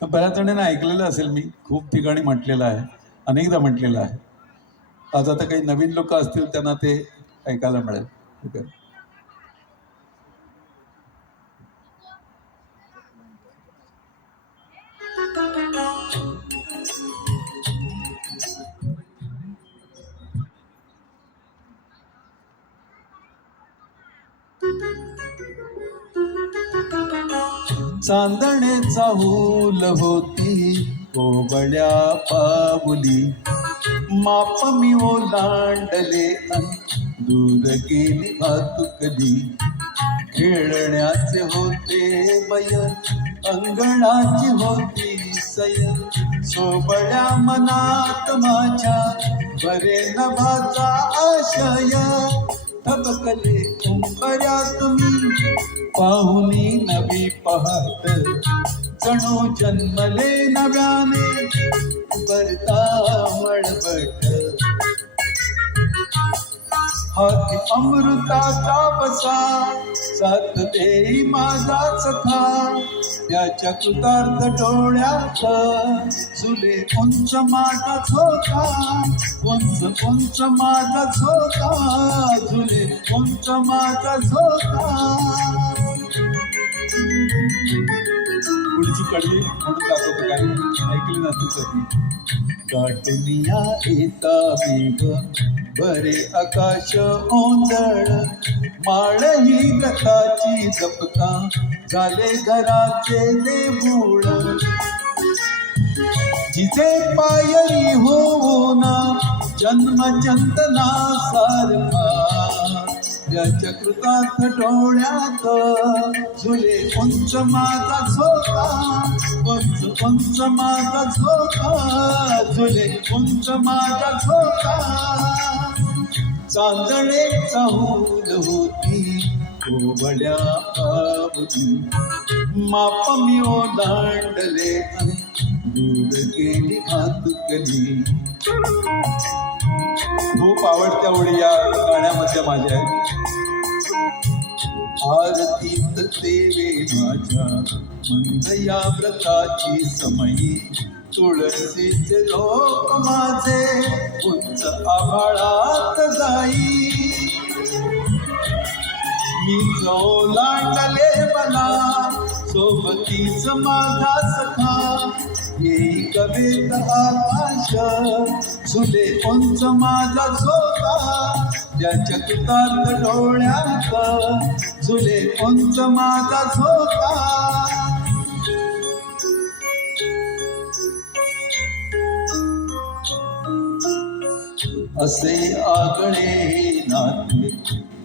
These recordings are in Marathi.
बऱ्याच जणांना ऐकलेलं असेल मी खूप ठिकाणी म्हटलेलं आहे अनेकदा म्हटलेलं आहे. आज आता काही नवीन लोक असतील त्यांना ते ऐकायला मिळेल. ठीक आहे. चांदणे चाहूल होती कोबड्या पावली. माप मी ओलांडले अन दूर गेली भातुकली. खेळण्याचे होते बय अंगणाची होती सय. सोबळ्या मनात माझ्या बरे नभाचा आशय. थबकले कुंभऱ्या तुम्ही पाहुनी नवी पहाट जणू जन्मले नव्याने बरता मळबट हाती अमृताचा बसा सात देई माझा सखा. त्याच्या कृतार्थ डोळ्यात झुले उंच माझा झोका. उंच उंच माझा झोका झुले उंच माझा झोका. पुढची कडी म्हणून दाखवतो काय? ऐकली ना तुझं गाठनिया येता मेघ बरे आकाश ओंजळ. माळ ही गताची जपता झाले घराचे देऊळ. जिथे पायरी होना जन्म चंदना सारखा त्याच्या कृतार्थ डोळ्यात झुले पंच माझा झोका पंच माता माझा झोका झुले पंच माझा झोका. चांदणे चाहूल होती कोबड्या आवली माप मी ओलांडले दूध दूर गेली हातकली. खूप आवडत्या ओळी या गाण्यामध्ये माझ्या आहेत. आरतीत देवे माझ्या मंद या व्रताची समयी तुळशीचे लोक माझे उंच आभाळात जाई. मी जो लांडले मला सोबतीच माझा सखा कवेत आकाश झुले उंच माझा झोका ज्याच्या कृतार्थ डोळ्यात झुले उंच माझा झोका असे आगळे नाते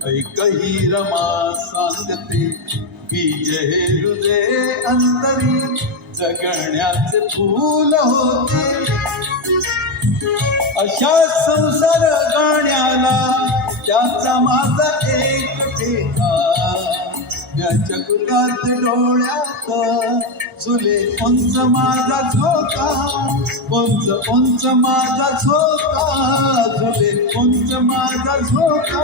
ऐकही रमा सांगते. विजय हृदय अंतरी जगण्याचे फूल होते. अशा संसार गाण्याला त्याचा माझा एक ठेका. त्याच्या गुलात डोळ्यात झुले उंच माझा झोका उंच उंच माझा झोका झुले उंच माझा झोका.